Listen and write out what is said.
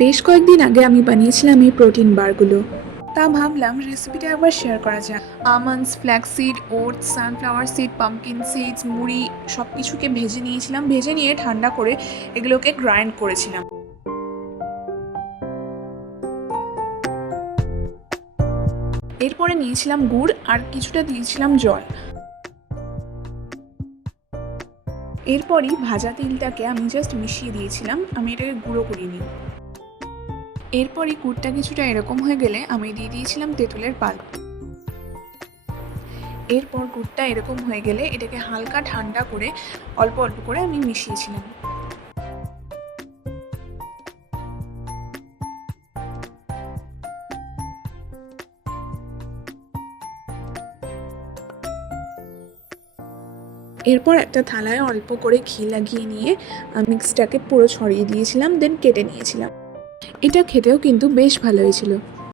বেশ কয়েকদিন আগে আমি বানিয়েছিলাম এই প্রোটিন বারগুলো, তা ভাবলাম রেসিপিটা একবার শেয়ার করা যাক। Almonds, flaxseed, oats, sunflower seed, pumpkin seeds, মুড়ি সব কিছুকে ভেজে নিয়েছিলাম। ভেজে নিয়ে ঠান্ডা করে এগুলোকে গ্রাইন্ড করেছিলাম। এরপরে নিয়েছিলাম গুড় আর কিছুটা দিয়েছিলাম জল। এরপরই ভাজা তিলটাকে আমি জাস্ট মিশিয়ে দিয়েছিলাম, আমি এটাকে গুঁড়ো করিনি। এরপরই গুড়টা কিছুটা এরকম হয়ে গেলে আমি দিয়ে দিয়েছিলাম তেঁতুলের পাল্প। এরপর গুড়টা এরকম হয়ে গেলে এটাকে হালকা ঠান্ডা করে অল্প অল্প করে আমি মিশিয়েছিলাম। এরপর একটা থালায় অল্প করে ঘি লাগিয়ে নিয়ে মিক্সটাকে পুরো ছড়িয়ে দিয়েছিলাম, দেন কেটে নিয়েছিলাম। এটা খেতেও কিন্তু বেশ ভালো হয়েছিল।